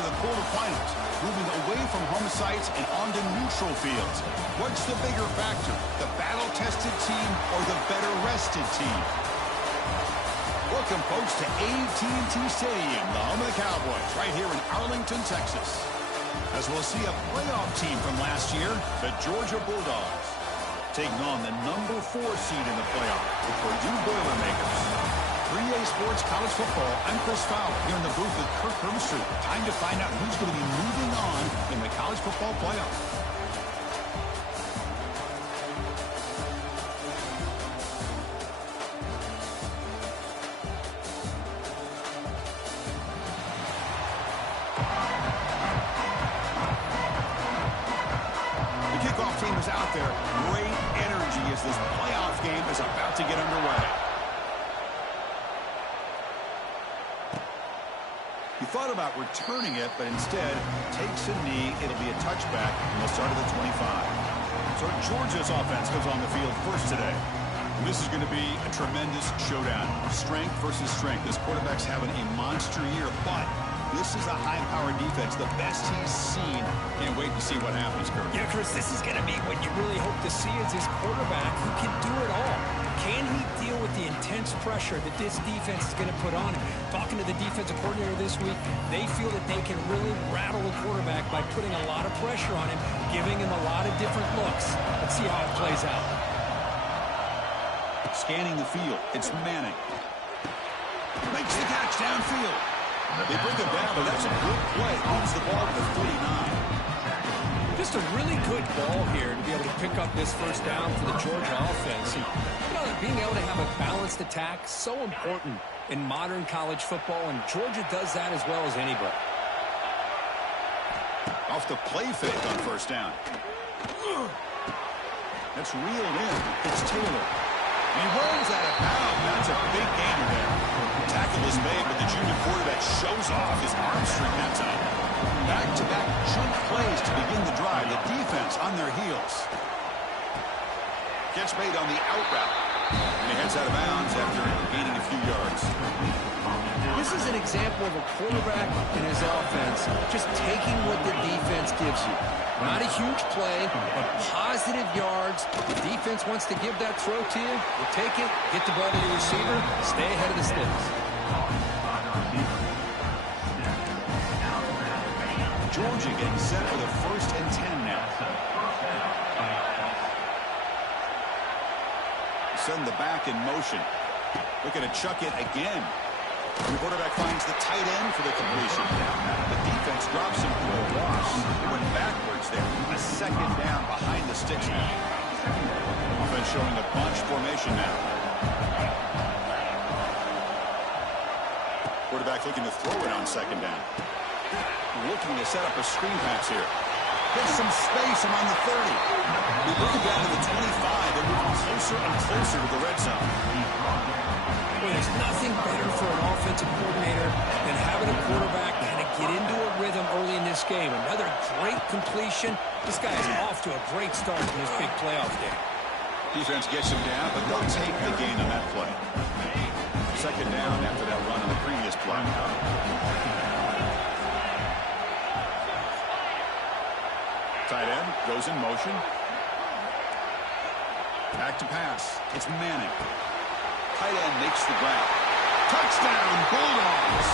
to the quarterfinals, moving away from home sites and onto neutral fields. What's the bigger factor, the battle-tested team or the better-rested team? Welcome, folks, to AT&T Stadium, the home of the Cowboys, right here in Arlington, Texas. As we'll see a playoff team from last year, the Georgia Bulldogs, taking on the number 4 seed in the playoff, the Purdue Boilermakers. 3A Sports College Football, I'm Chris Fowler, here in the booth with Kirk Hermstreet. Time to find out who's going to be moving on in the college football playoff. The kickoff team is out there. Great energy as this playoff game is about to get underway. He thought about returning it, but instead takes a knee. It'll be a touchback, and they'll start at the 25. So Georgia's offense goes on the field first today. And this is going to be a tremendous showdown. Strength versus strength. This quarterback's having a monster year, but this is a high-powered defense, the best he's seen. Can't wait to see what happens, Kirk. Yeah, Chris, this is going to be what you really hope to see is this quarterback who can do it all. Can he deal with the intense pressure that this defense is going to put on him? Talking to the defensive coordinator this week, they feel that they can really rattle the quarterback by putting a lot of pressure on him, giving him a lot of different looks. Let's see how it plays out. Scanning the field, it's Manning. Makes the catch downfield. They bring him down, but that's a good play. Moves the ball to the 39. Just a really good ball here to be able to pick up this first down for the Georgia offense. And, you know, being able to have a balanced attack, so important in modern college football, and Georgia does that as well as anybody. Off the play fake on first down. That's reeled in. It's Taylor. He rolls out of bounds. That's a big gainer there. Tackle is made, but the junior quarterback shows off his arm strength that time. Back-to-back jump plays to begin the drive. The defense on their heels. Gets made on the out route. And he heads out of bounds after gaining a few yards. This is an example of a quarterback and his offense just taking what the defense gives you. Not a huge play, but positive yards. The defense wants to give that throw to you. You take it, get the ball to the receiver, stay ahead of the sticks. Georgia getting set for the 1st and 10 now. Send the back in motion. Looking to chuck it again. The quarterback finds the tight end for the completion. The defense drops him for a loss. He went backwards there. A second down behind the sticks now. Offense showing a bunch formation now. Quarterback looking to throw it on second down. Looking to set up a screen pass here. Gets some space around the 30. We bring it down to the 25. They're moving closer and closer to the red zone. Well, there's nothing better for an offensive coordinator than having a quarterback kind of get into a rhythm early in this game. Another great completion. This guy is off to a great start in this big playoff game. Defense gets him down, but they'll take the gain on that play. Second down after that run on the previous play. Tight end goes in motion. Back to pass. It's Manning. Tight end makes the grab. Touchdown, Bulldogs,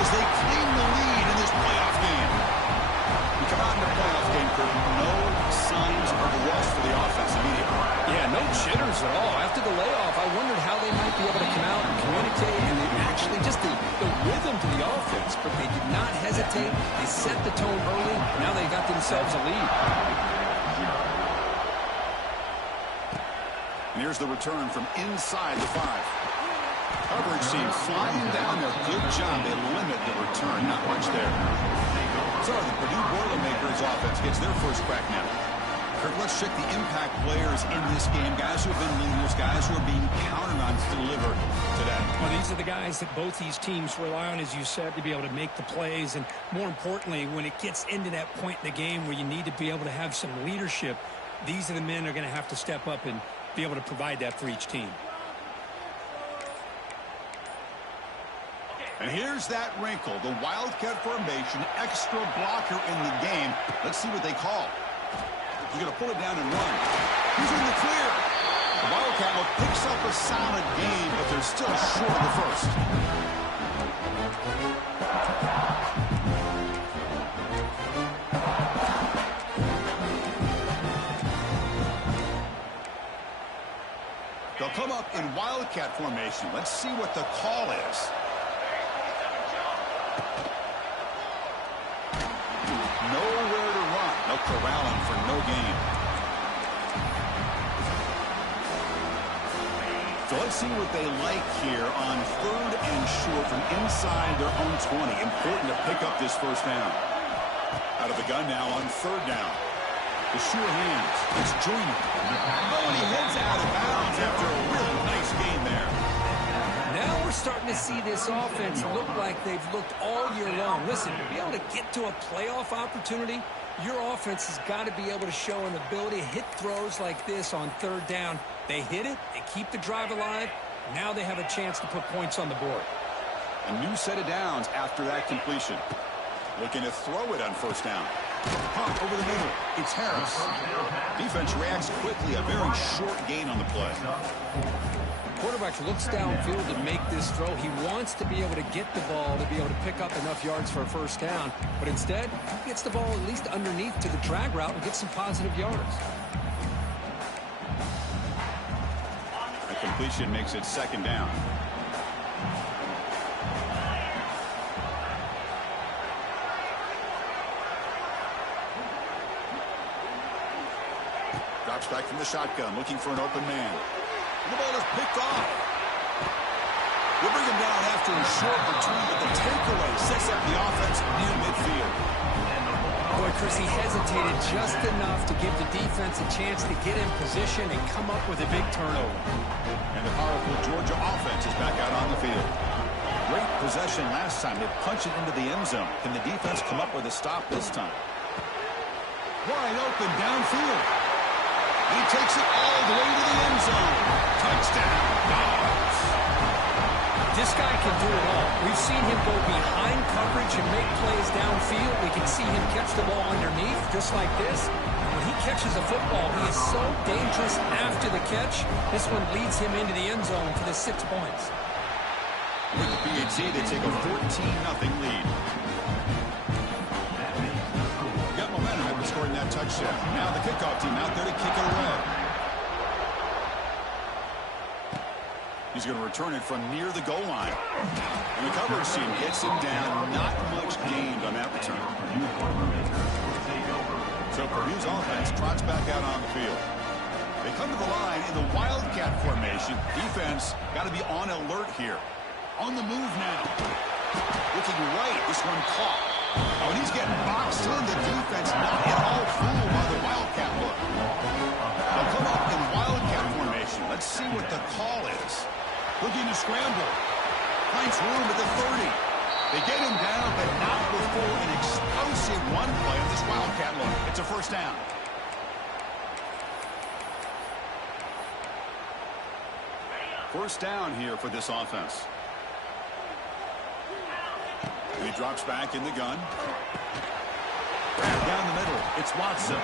as they claim the lead in this playoff game. We come out in the playoff game for no signs of rust for the offense immediately. Yeah, no jitters at all. After the layoff, I wondered how they might be able to come out and communicate, and they actually just the rhythm to the offense, but they did not hesitate. They set the tone early. Now they got themselves a lead. And here's the return from inside the 5. Coverage team flying down there. Good job. They limit the return. Not much there. So the Purdue Boilermakers offense gets their first crack now. Kirk, let's check the impact players in this game. Guys who have been leaders, guys who are being counted on to deliver today. Well, these are the guys that both these teams rely on, as you said, to be able to make the plays. And more importantly, when it gets into that point in the game where you need to be able to have some leadership, these are the men that are going to have to step up and be able to provide that for each team. And here's that wrinkle, the Wildcat formation, extra blocker in the game. Let's see what they call. He's going to pull it down and run. He's in the clear. The Wildcat picks up a solid game, but they're still short of the first. They'll come up in Wildcat formation. Let's see what the call is. Nowhere to run. They'll corral him for no gain. So let's see what they like here on 3rd and short from inside their own 20. Important to pick up this first down. Out of the gun now on 3rd down. The sure hands. It's Joyner. Oh, and he heads out of bounds after a really nice gain there. Now we're starting to see this offense look like they've looked all year long. Listen, to be able to get to a playoff opportunity, your offense has got to be able to show an ability to hit throws like this on 3rd down. They hit it, they keep the drive alive. Now they have a chance to put points on the board. A new set of downs after that completion. Looking to throw it on 1st down. Pump over the middle. It's Harris. Defense reacts quickly. A very short gain on the play. Quarterback looks downfield to make this throw. He wants to be able to get the ball to be able to pick up enough yards for a 1st down. But instead, he gets the ball at least underneath to the drag route and gets some positive yards. A completion makes it 2nd down. Drops back from the shotgun, looking for an open man. And the ball is picked off. We'll bring him down after a short return, but the takeaway sets up the offense near midfield. Boy, Chris, he hesitated just enough to give the defense a chance to get in position and come up with a big turnover. And the powerful Georgia offense is back out on the field. Great possession last time. They punch it into the end zone. Can the defense come up with a stop this time? Wide open downfield. He takes it all the way to the end zone. Touchdown, Dogs. This guy can do it all. We've seen him go behind coverage and make plays downfield. We can see him catch the ball underneath, just like this. When he catches a football, he is so dangerous after the catch. This one leads him into the end zone for the 6 points. With the PAT, they take a 14-0 lead. Got momentum after scoring that touchdown. Now the kickoff team out there to kick it away. He's going to return it from near the goal line. And the coverage team gets him down. Not much gained on that return. So Purdue's offense trots back out on the field. They come to the line in the Wildcat formation. Defense got to be on alert here. On the move now. Looking right. This one caught. Oh, and he's getting boxed in. The defense not at all fooled by the Wildcat look. They'll come up in Wildcat formation. Let's see what the call is. Looking to scramble. Finds room at the 30. They get him down, but not before an explosive run play of this Wildcat look. It's a 1st down. First down here for this offense. And he drops back in the gun. Down the middle, it's Watson.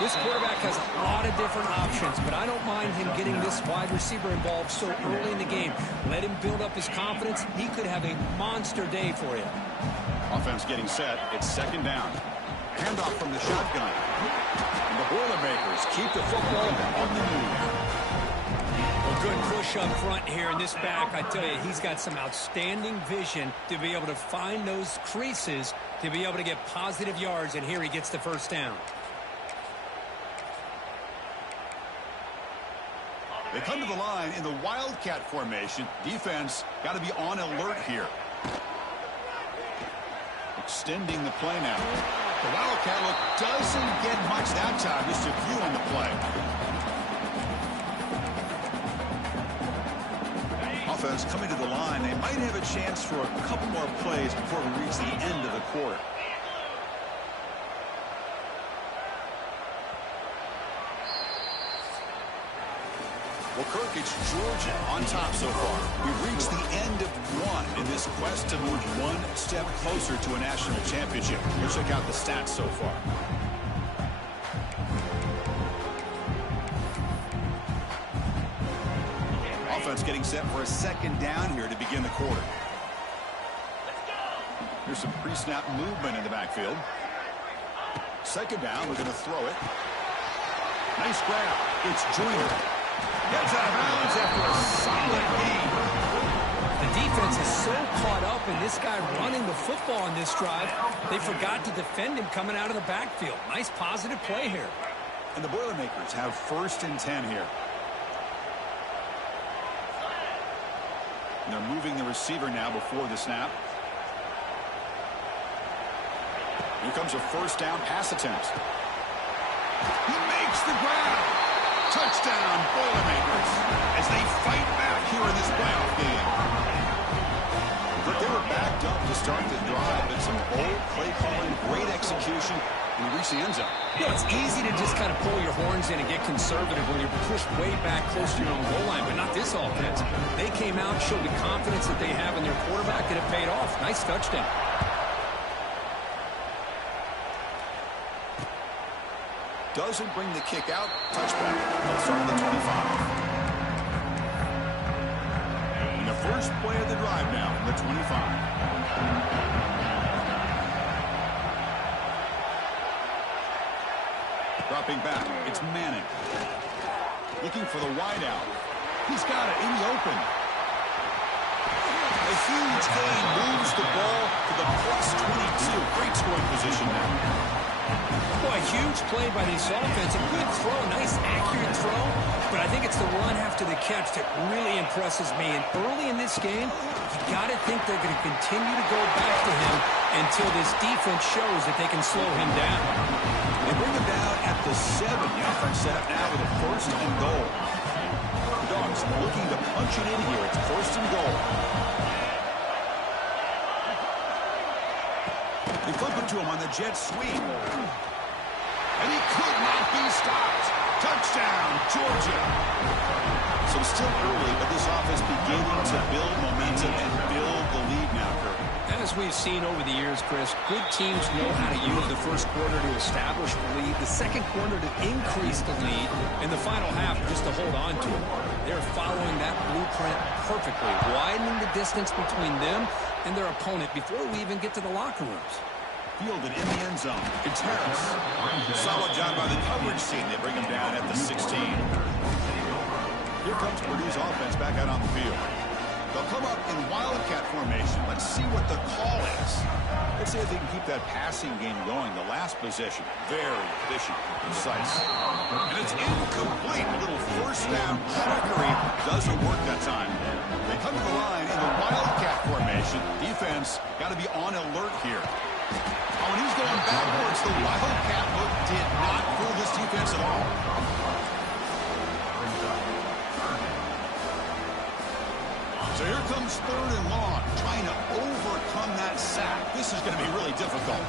This quarterback has a lot of different options, but I don't mind him getting this wide receiver involved so early in the game. Let him build up his confidence. He could have a monster day for you. Offense getting set. It's 2nd down. Handoff from the shotgun. And the Boilermakers keep the football on the move. A good push up front here in this back. I tell you, he's got some outstanding vision to be able to find those creases to be able to get positive yards, and here he gets the 1st down. They come to the line in the Wildcat formation. Defense got to be on alert here. Extending the play now. The Wildcat look doesn't get much that time. Just a few on the play. Offense coming to the line. They might have a chance for a couple more plays before we reach the end of the quarter. We'll Well, Kirk, it's Georgia on top so far. We've reached the end of one in this quest to move one step closer to a national championship. We'll check out the stats so far. Offense getting set for a second down here to begin the quarter. Here's some pre-snap movement in the backfield. Second down, we're going to throw it. Nice grab. It's Joyner. Gets out of bounds after a solid gain. The defense is so caught up in this guy running the football on this drive, they forgot to defend him coming out of the backfield. Nice positive play here. And the Boilermakers have 1st and 10 here. And they're moving the receiver now before the snap. Here comes a 1st down pass attempt. He makes the grab. Touchdown, Boilermakers, as they fight back here in this playoff game. But they were backed up to start the drive, but some bold play calling, great execution, and they reach the end zone. Yeah, it's easy to just kind of pull your horns in and get conservative when you're pushed way back close to your own goal line, but not this offense. They came out, showed the confidence that they have in their quarterback, and it paid off. Nice touchdown. Doesn't bring the kick out. Touchback. They'll start at the 25. And the first play of the drive now from the 25. Dropping back. It's Manning. Looking for the wideout. He's got it in the open. A huge gain moves the ball to the +22. Great scoring position now. Boy, a huge play by this offense. A good throw, nice accurate throw. But I think it's the run after the catch that really impresses me. And early in this game, you got to think they're going to continue to go back to him until this defense shows that they can slow him down. They bring him down at the 7. The offense set up now with a 1st and goal. The Dogs looking to punch it in here. It's 1st and goal. They flip it to him on the jet sweep. And he could not be stopped. Touchdown, Georgia. So it's still early, but this offense beginning to build momentum and build the lead now, Kirk. As we've seen over the years, Chris, good teams know how to use the first quarter to establish the lead, the second quarter to increase the lead, and the final half just to hold on to it. They're following that blueprint perfectly, widening the distance between them and their opponent before we even get to the locker rooms. Fielded in the end zone. It's Harris. Solid job by the coverage team. They bring him down at the 16. Here comes Purdue's offense back out on the field. They'll come up in wildcat formation. Let's see what the call is. Let's see if they can keep that passing game going. The last possession, very efficient and precise. And it's incomplete. A little 1st down trickery doesn't work that time. They come to the line in the wildcat formation. Defense got to be on alert here. Oh, and he's going backwards. The wildcat look did not fool this defense at all. So here comes 3rd and long, trying to overcome that sack. This is going to be really difficult.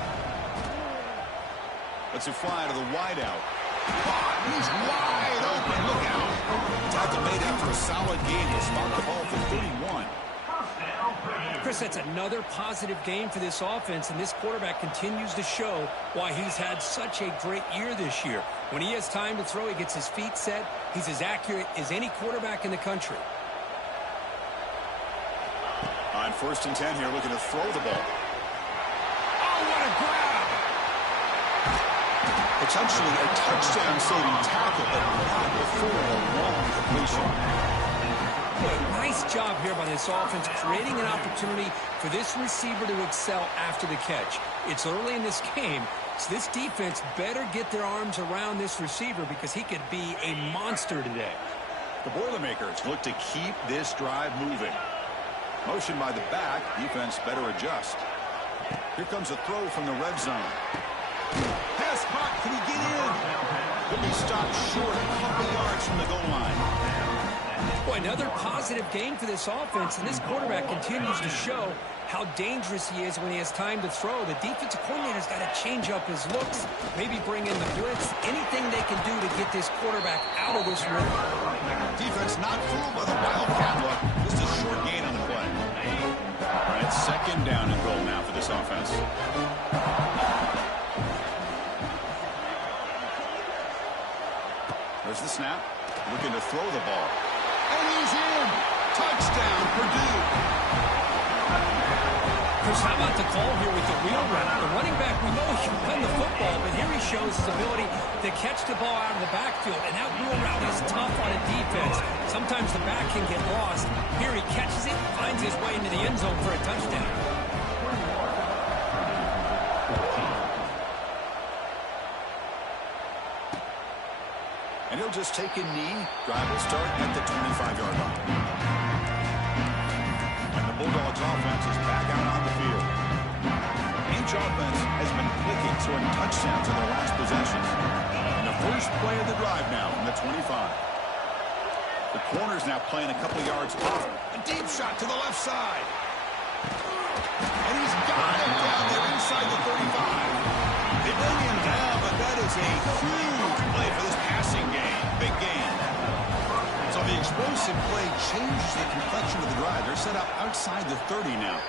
Let's fly to the wideout. Oh, he's wide open. Look out. Tackle made after a solid game. Will spot the ball for 31. Chris, that's another positive game for this offense, and this quarterback continues to show why he's had such a great year this year. When he has time to throw, he gets his feet set. He's as accurate as any quarterback in the country. On 1st and 10 here, looking to throw the ball. Oh, what a grab! Potentially a touchdown-saving tackle, but not before a long completion. Nice job here by this offense, creating an opportunity for this receiver to excel after the catch. It's early in this game, so this defense better get their arms around this receiver because he could be a monster today. The Boilermakers look to keep this drive moving. Motion by the back, defense better adjust. Here comes a throw from the red zone. Pass caught, can he get in? Could be stopped short, a couple yards from the goal line. Boy, another positive game for this offense, and this quarterback continues to show how dangerous he is when he has time to throw. The defensive coordinator's got to change up his looks, maybe bring in the blitz, anything they can do to get this quarterback out of this rhythm. Defense not fooled by the wildcat look. Just a short gain on the play. All right, second down and goal now for this offense. There's the snap. Looking to throw the ball. And he's in! Touchdown, Purdue! Chris, how about the call here with the wheel route? The running back, we know he can run the football, but here he shows his ability to catch the ball out of the backfield, and that wheel route is tough on a defense. Sometimes the back can get lost. Here he catches it, finds his way into the end zone for a touchdown. And he'll just take a knee. Drive will start at the 25-yard line. And the Bulldogs offense is back out on the field. Each offense has been clicking, scoring touchdowns in their last possessions. And the first play of the drive now from the 25. The corner's now playing a couple yards off. A deep shot to the left side. And he's got it down there inside the 35. They bring him down, but that is a huge play for this passing game. Big game. So the explosive play changes the complexion of the drive. They're set up outside the 30 now.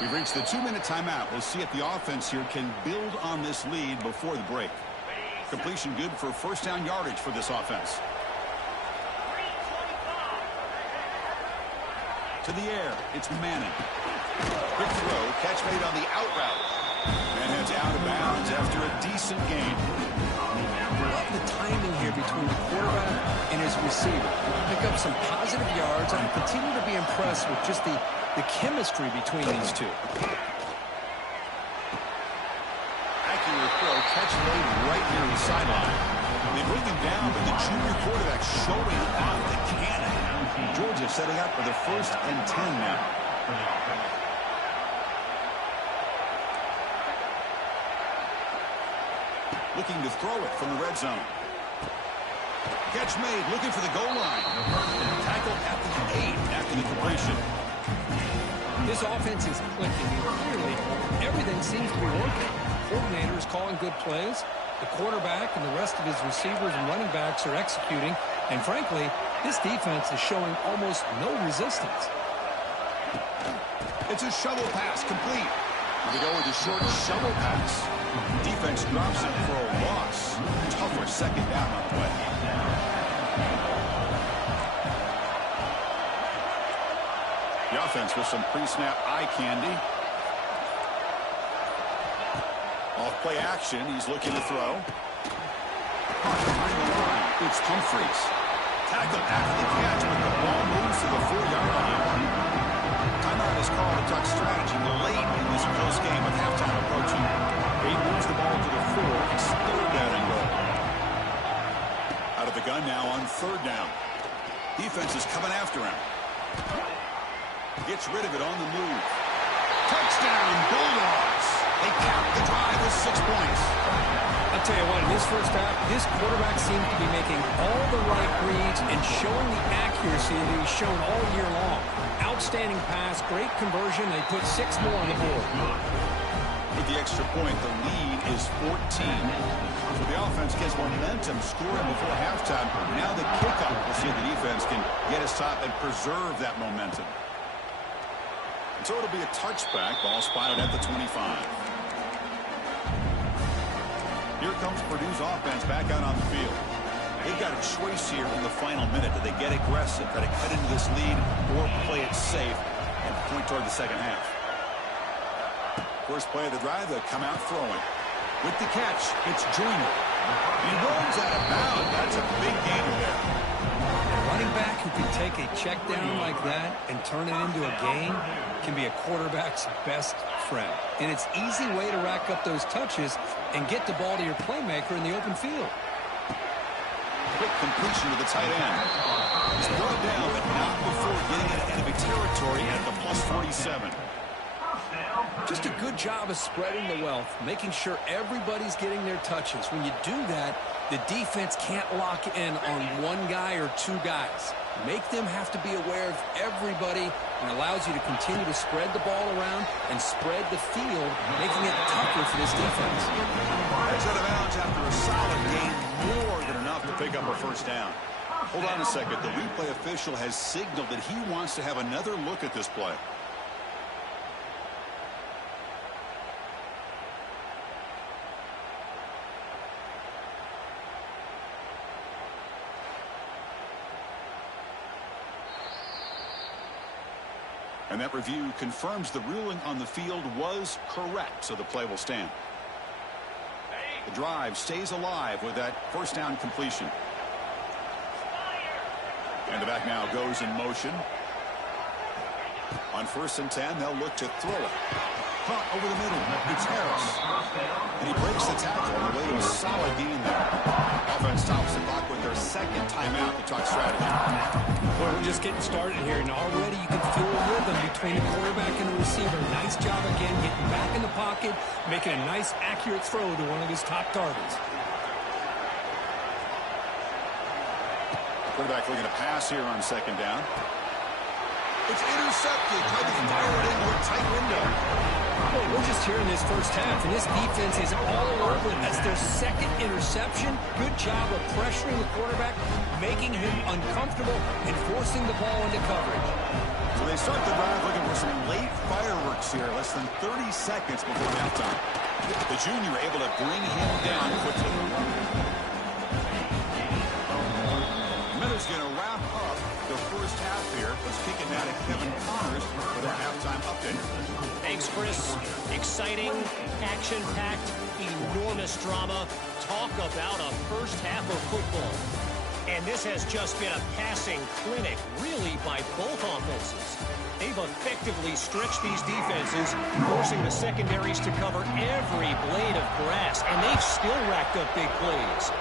We've reached the 2-minute timeout. We'll see if the offense here can build on this lead before the break. Completion good for first down yardage for this offense. To the air, it's Manning. Quick throw, catch made on the out route. And heads out of bounds after a decent gain. Love the timing here between the quarterback and his receiver. Pick up some positive yards. I continue to be impressed with just the chemistry between these two. Accurate throw, catch made right near the sideline. They bring him down, but the junior quarterback showing off the cannon. Georgia setting up for the 1st and 10 now. Looking to throw it from the red zone. Catch made, looking for the goal line. Tackled at the 8 after the completion. This offense is clicking, and clearly everything seems to be working. The coordinator is calling good plays. The quarterback and the rest of his receivers and running backs are executing. And frankly, this defense is showing almost no resistance. It's a shovel pass, complete. They go with a short shovel pass. Defense drops it for a loss. Tougher second down on the way. The offense with some pre-snap eye candy. Off play action, he's looking to throw. Behind the line, it's Humphreys. Tackled after the catch, but the ball moves to the 4-yard line. Timeout is called to talk strategy late in this close game with halftime approaching. He moves the ball to the 4. It's 3rd down and goal. Out of the gun now on 3rd down. Defense is coming after him. Gets rid of it on the move. Touchdown, Bulldogs. They cap the drive with 6 points. I'll tell you what, in this first half, this quarterback seems to be making all the right reads and showing the accuracy that he's shown all year long. Outstanding pass, great conversion. They put 6 more on the board. With the extra point, the lead is 14. So the offense gets momentum scoring before halftime. Now the kickoff. We'll see if the defense can get a stop and preserve that momentum. And so it'll be a touchback. Ball spotted at the 25. Here comes Purdue's offense back out on the field. They've got a choice here in the final minute. Do they get aggressive, try to cut into this lead, or play it safe and point toward the second half? First play of the drive, they come out throwing. With the catch, it's Joyner. He runs out of bounds. That's a big gainer there. A running back who can take a check down like that and turn it into a gain can be a quarterback's best friend. And it's an easy way to rack up those touches and get the ball to your playmaker in the open field. Quick completion to the tight end. He's brought down, but not before getting into enemy territory at the +47. Just a good job of spreading the wealth, making sure everybody's getting their touches. When you do that, the defense can't lock in on one guy or two guys. Make them have to be aware of everybody, and allows you to continue to spread the ball around and spread the field, making it tougher for this defense. That's out of bounds after a solid game, more than enough to pick up a first down. Hold on a second. The replay official has signaled that he wants to have another look at this play. And that review confirms the ruling on the field was correct, so the play will stand. The drive stays alive with that first down completion. And the back now goes in motion. On 1st and 10, they'll look to throw it. Caught over the middle. It's Harris. And he breaks the tackle on the way to a solid gain there. Offense stops the clock with their second timeout to talk strategy. Well, we're just getting started here, and already you can feel a rhythm between the quarterback and the receiver. Nice job again getting back in the pocket, making a nice, accurate throw to one of his top targets. Quarterback looking to pass here on 2nd down. It's intercepted. Tried to fire it into a tight window. Well, we're just here in this first half, and this defense is all over it. That's their second interception. Good job of pressuring the quarterback, making him uncomfortable, and forcing the ball into coverage. So they start the drive looking for some late fireworks here, less than 30 seconds before halftime. The junior able to bring him down quickly. Miller's going to wrap up the first half here. Let's kick it now to Kevin Connors with our halftime update. Thanks, Chris. Exciting, action-packed, enormous drama. Talk about a first half of football. And this has just been a passing clinic, really, by both offenses. They've effectively stretched these defenses, forcing the secondaries to cover every blade of grass, and they've still racked up big plays.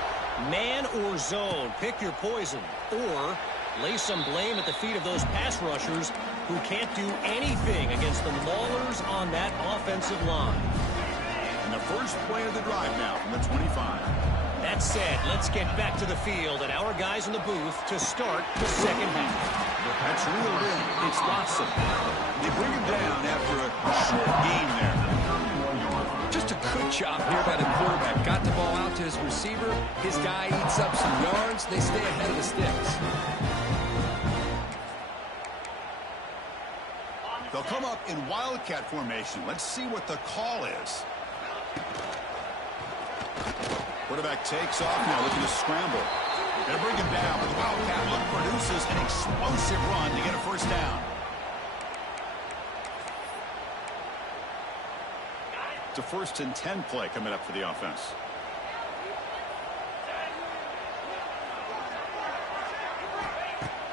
Man or zone, pick your poison, or lay some blame at the feet of those pass rushers who can't do anything against the maulers on that offensive line. And the first play of the drive now from the 25. That said, let's get back to the field and our guys in the booth to start the second half. That's reeled in. It's Watson. They bring him down after a short game there. Just a good job here by the quarterback. Got the ball out to his receiver. His guy eats up some yards. They stay ahead of the sticks. They'll come up in wildcat formation. Let's see what the call is. Quarterback takes off now, looking to scramble. Going to bring him down. The wildcat look produces an explosive run to get a first down. It's a 1st and 10 play coming up for the offense.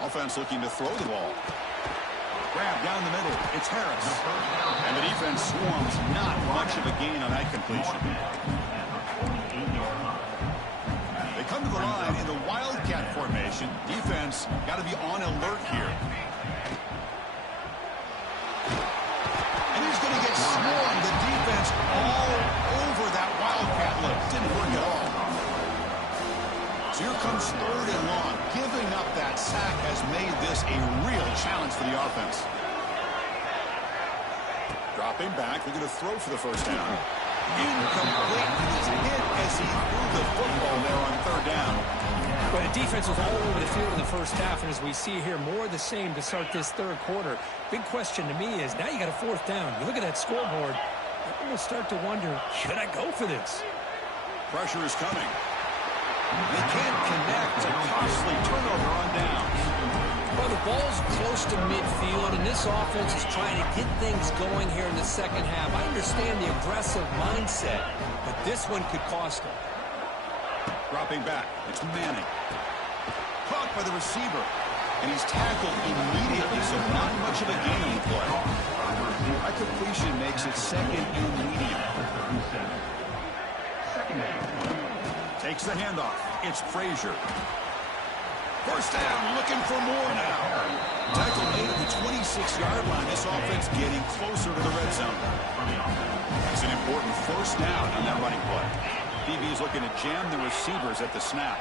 Offense looking to throw the ball. Grab down the middle. It's Harris. And the defense swarms. Not much of a gain on that completion. They come to the line in the wildcat formation. Defense got to be on alert here. And he's going to get swarmed. The defense all over that wildcat look. Didn't work at all. So here comes 3rd and long. Giving up that sack has made this a real challenge for the offense. Dropping back, they're going to throw for the first down. Incomplete. He was hit as he threw the football there on 3rd down. But the defense was all over the field in the first half, and as we see here, more of the same to start this 3rd quarter. Big question to me is, now you got a 4th down. You look at that scoreboard, you're going to start to wonder, should I go for this? Pressure is coming. They can't connect. A costly turnover on downs. Well, the ball's close to midfield, and this offense is trying to get things going here in the second half. I understand the aggressive mindset, but this one could cost them. Dropping back. It's Manning. Caught by the receiver. And he's tackled immediately, so not much of a gain on the play. That completion makes it 2nd and medium. Takes the handoff. It's Frazier. First down, looking for more now. Tackle made at the 26-yard line. This offense getting closer to the red zone. It's an important first down on that running play. DB is looking to jam the receivers at the snap.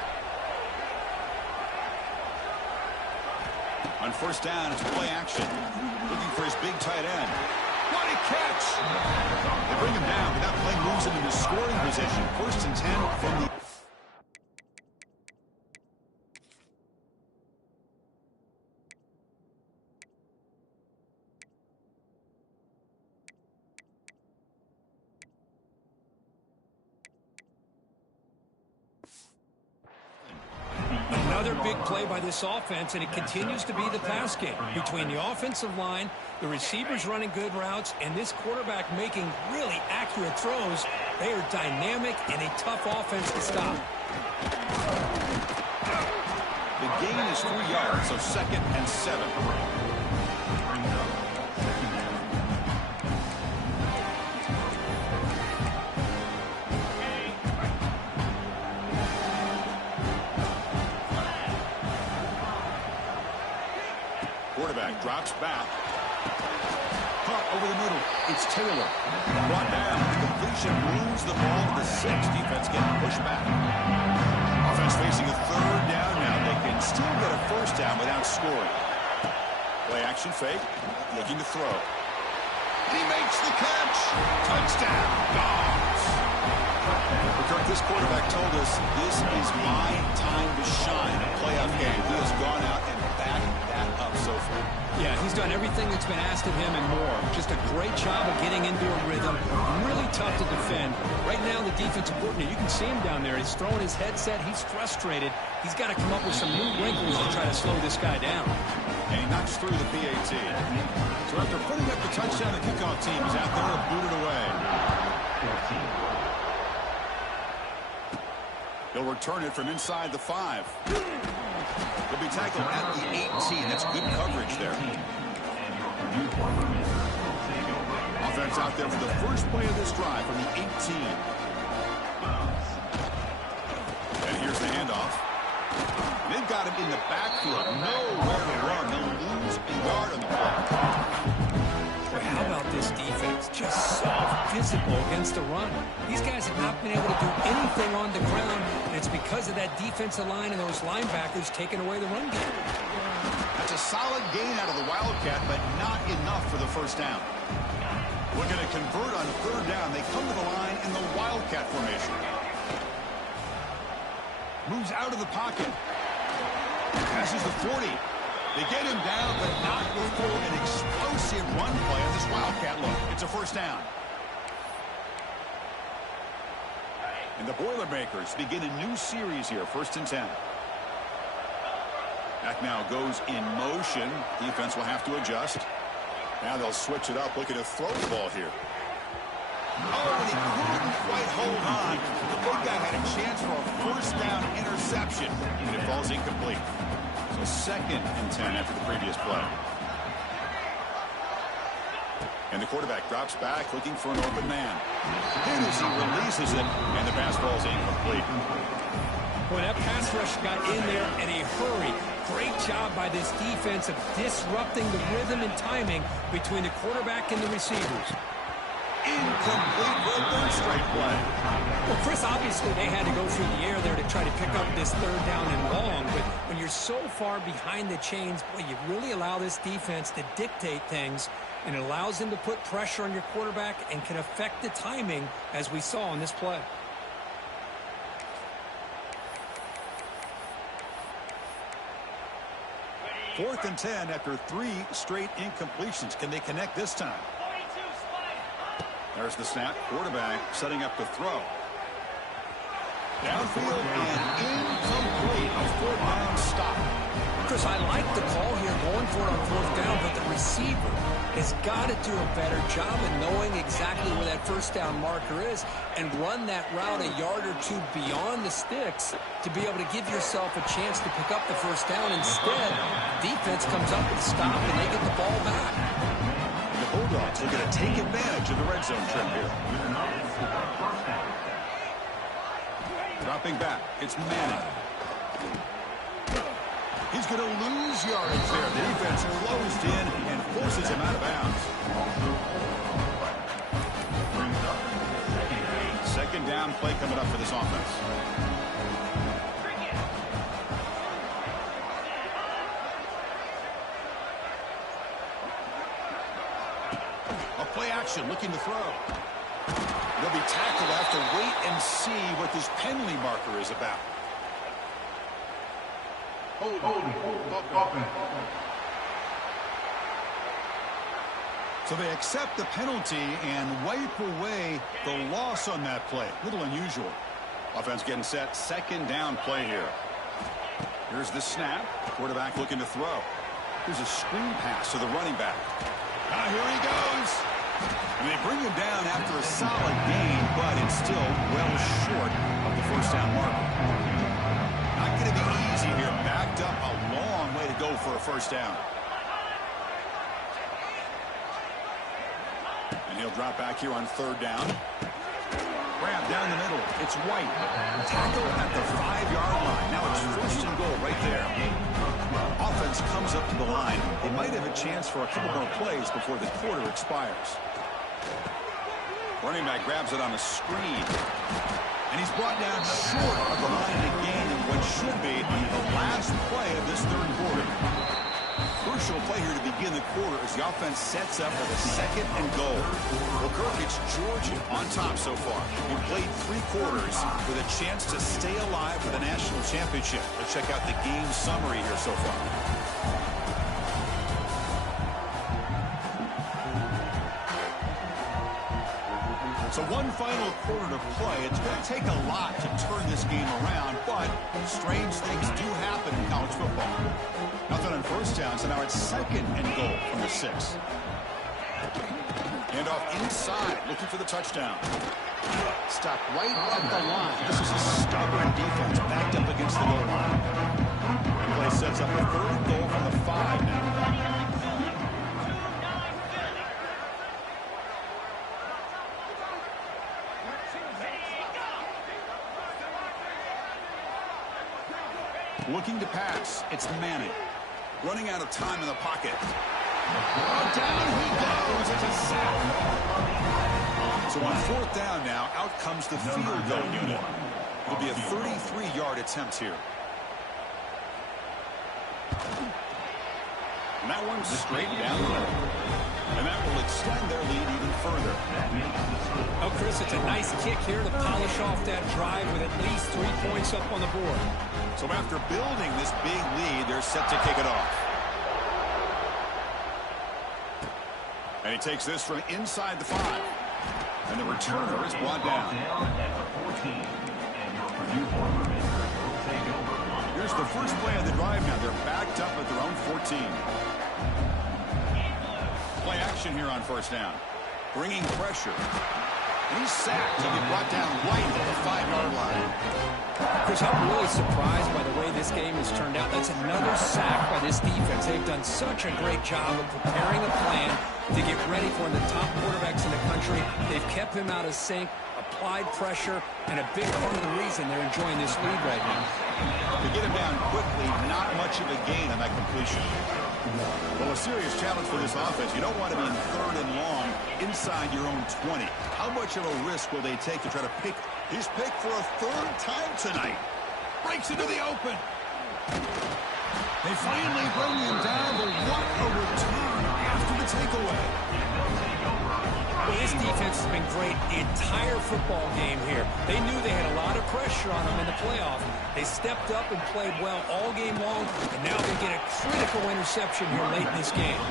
On first down, it's play action. Looking for his big tight end. What a catch! They bring him down, but that play moves him into scoring position. First and 10 from the... Another big play by this offense, and it continues to be the pass game. Between the offensive line, the receivers running good routes, and this quarterback making really accurate throws, they are dynamic and a tough offense to stop. The gain is 3 yards, so 2nd and 7. Quarterback drops back. Caught over the middle. It's Taylor. Brought down. Completion moves the ball to the 6. Defense getting pushed back. Offense facing a 3rd down now. They can still get a first down without scoring. Play action fake. Looking to throw. He makes the catch. Touchdown. Dogs. Kirk, this quarterback told us this is my time to shine in a playoff game. He has gone out and backed that up so far. Yeah, he's done everything that's been asked of him and more. Just a great job of getting into a rhythm. Really tough to defend. Right now, the defensive coordinator, you can see him down there. He's throwing his headset. He's frustrated. He's got to come up with some new wrinkles to try to slow this guy down. And he knocks through the PAT. So after putting up the touchdown, the kickoff team is out there to boot it away. He'll return it from inside the 5. He'll be tackled at the 18. That's good coverage there. Offense out there for the first play of this drive from the 18. And here's the handoff. They've got him in the backfield. Nowhere to run. They'll lose a yard on the play. How about this defense? Just so physical against the run. These guys have not been able to do anything on the ground, and it's because of that defensive line and those linebackers taking away the run game. That's a solid gain out of the Wildcat, but not enough for the first down. We're going to convert on 3rd down. They come to the line in the Wildcat formation. Moves out of the pocket. Passes the 40. They get him down, but not before an explosive run play on this Wildcat look. It's a first down. And the Boilermakers begin a new series here, 1st and 10. Back now goes in motion. Defense will have to adjust. Now they'll switch it up, looking to throw the ball here. Oh, and he couldn't quite hold on. The big guy had a chance for a first down interception, and it falls incomplete. So 2nd and 10 after the previous play. And the quarterback drops back, looking for an open man. And as he releases it, and the pass ball is incomplete. Well, that pass rush got in there in a hurry. Great job by this defense of disrupting the rhythm and timing between the quarterback and the receivers. Incomplete for a 3rd straight play. Well, Chris, obviously they had to go through the air there to try to pick up this 3rd down and long, but when you're so far behind the chains, boy, you really allow this defense to dictate things, and it allows them to put pressure on your quarterback and can affect the timing, as we saw on this play. Fourth and 10 after 3 straight incompletions. Can they connect this time? There's the snap. Quarterback setting up to throw. Downfield and incomplete. A 4th down stop. Chris, I like the call here going for it on 4th down, but the receiver has got to do a better job of knowing exactly where that first down marker is and run that route a yard or 2 beyond the sticks to be able to give yourself a chance to pick up the first down. Instead, defense comes up with a stop and they get the ball back. The Bulldogs are going to take advantage of the red zone trip here. Dropping back, it's Manning. He's going to lose yardage there. The defense closed in and forces him out of bounds. Second down play coming up for this offense. A play action looking to throw. They'll be tackled. They'll have to wait and see what this penalty marker is about. So they accept the penalty and wipe away the loss on that play. A little unusual. Offense getting set. Second down play here. Here's the snap. Quarterback looking to throw. Here's a screen pass to the running back. Now here he goes. And they bring him down after a solid gain, but it's still well short of the first down marker. Not going to be easy here. Backed up a long way to go for a first down. And he'll drop back here on third down. Grab down the middle. It's White. Tackle at the 5-yard line. Now it's first and goal right there. Offense comes up to the line. They might have a chance for a couple more plays before the quarter expires. Running back grabs it on a screen. And he's brought down short of the line to gain in what should be the last play of this third quarter. Crucial play here to begin the quarter as the offense sets up for the second and goal. Well, Kirk, it's Georgia on top so far. We played 3 quarters with a chance to stay alive for the national championship. Let's check out the game summary here so far. So one final quarter to play. It's going to take a lot to turn this game around, but strange things do happen in college football. Nothing on first down, so now it's second and goal from the 6. Hand off inside, looking for the touchdown. Stop right at the line. This is a stubborn defense backed up against the goal line. The play sets up a third and goal from the 5 now. Looking to pass. It's Manning. Running out of time in the pocket. Oh, down he goes. It's a sack. So on fourth down now, out comes the field goal unit. It'll be a 33-yard attempt here. And that one's straight down the middle. And that will extend their lead even further. Oh, Chris, it's a nice kick here to polish off that drive with at least 3 points up on the board. So after building this big lead, they're set to kick it off. And he takes this from inside the 5. And the returner is brought down. Here's the first play of the drive now. They're backed up at their own 14. Play action here on first down. Bringing pressure. And he's sacked. He'll be brought down right at the 5-yard line. Chris, I'm really surprised by the way this game has turned out. That's another sack by this defense. They've done such a great job of preparing a plan to get ready for one of the top quarterbacks in the country. They've kept him out of sync, applied pressure, and a big part of the reason they're enjoying this lead right now. To get him down quickly, not much of a gain on that completion. Well, a serious challenge for this offense. You don't want to be in third and long inside your own 20. How much of a risk will they take to try to pick? He's picked for a third time tonight. Breaks into the open. They finally bring him down, but what a return after the takeaway. Well, this defense has been great the entire football game here. They knew they had a lot of pressure on them in the playoff. They stepped up and played well all game long, and now they get a critical interception here late in this game.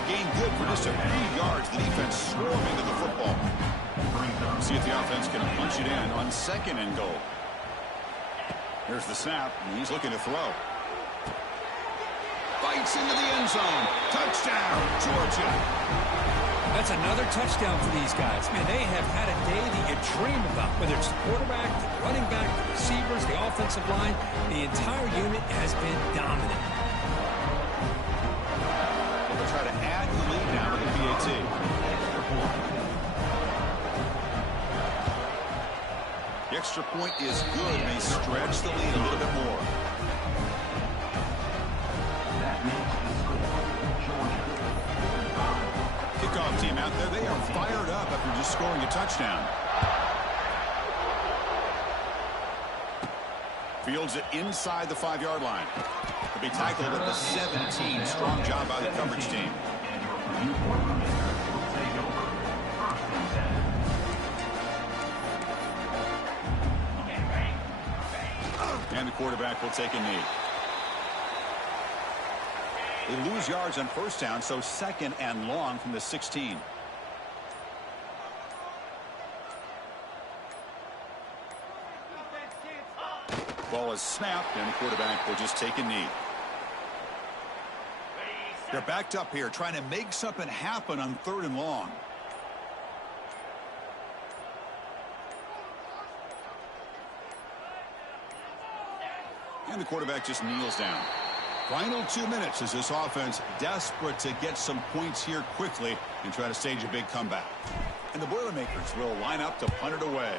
The gain good for just a few yards. The defense swarming to the football. See if the offense can punch it in on second and goal. Here's the snap, and he's looking to throw. Bites into the end zone. Touchdown, Georgia. That's another touchdown for these guys. Man, they have had a day that you dream about, whether it's the quarterback, the running back, the receivers, the offensive line. The entire unit has been dominant. They'll try to add the lead now with the PAT. The extra point is good. They stretch the lead a little bit more. Out there, they are fired up after just scoring a touchdown. Fields it inside the 5-yard line. He'll be tackled at the 17. Strong job by the coverage team. And the quarterback will take a knee. They lose yards on first down, so 2nd and long from the 16. Ball is snapped, and the quarterback will just take a knee. They're backed up here, trying to make something happen on 3rd and long. And the quarterback just kneels down. Final 2 minutes as this offense desperate to get some points here quickly and try to stage a big comeback. And the Boilermakers will line up to punt it away.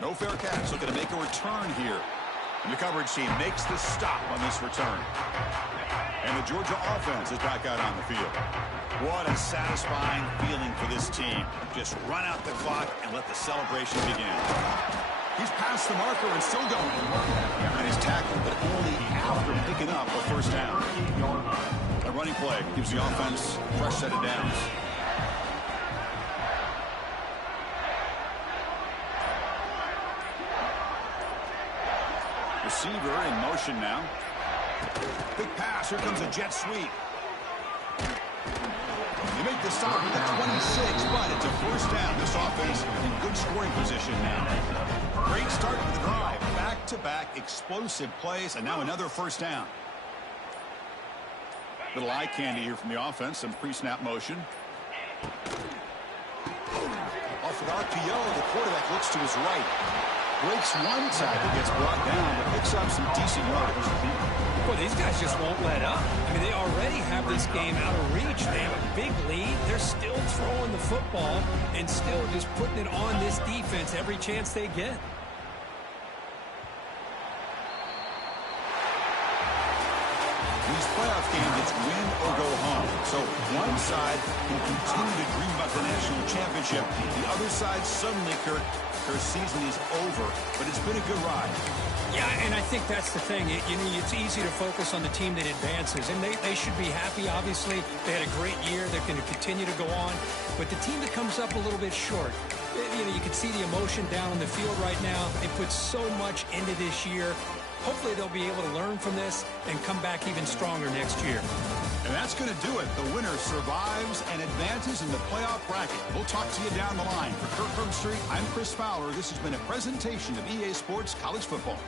No fair catch, looking to make a return here. And the coverage team makes the stop on this return. And the Georgia offense is back out on the field. What a satisfying feeling for this team. Just run out the clock and let the celebration begin. He's past the marker and still going. And he's tackled, but only after picking up a first down. A running play gives the offense a fresh set of downs. Receiver in motion now. Big pass. Here comes a jet sweep. They make the stop at the 26, but it's a first down. This offense in good scoring position now. Great start to the drive. Back-to-back explosive plays, and now another first down. Little eye candy here from the offense. Some pre-snap motion. Off an RPO, the quarterback looks to his right. Breaks one tackle, gets brought down, but picks up some decent yardage. Boy, these guys just won't let up. I mean, they already have this game out of reach. They have a big lead. They're still throwing the football and still just putting it on this defense every chance they get. These playoff games, it's win or go home. So one side can continue to dream about the national championship. The other side suddenly, Kurt, their season is over, but it's been a good ride. Yeah, and I think that's the thing. It's easy to focus on the team that advances, and they should be happy, obviously. They had a great year. They're going to continue to go on. But the team that comes up a little bit short, you can see the emotion down on the field right now. They put so much into this year. Hopefully they'll be able to learn from this and come back even stronger next year. And that's going to do it. The winner survives and advances in the playoff bracket. We'll talk to you down the line. For Kurt Herbstreit, I'm Chris Fowler. This has been a presentation of EA Sports College Football.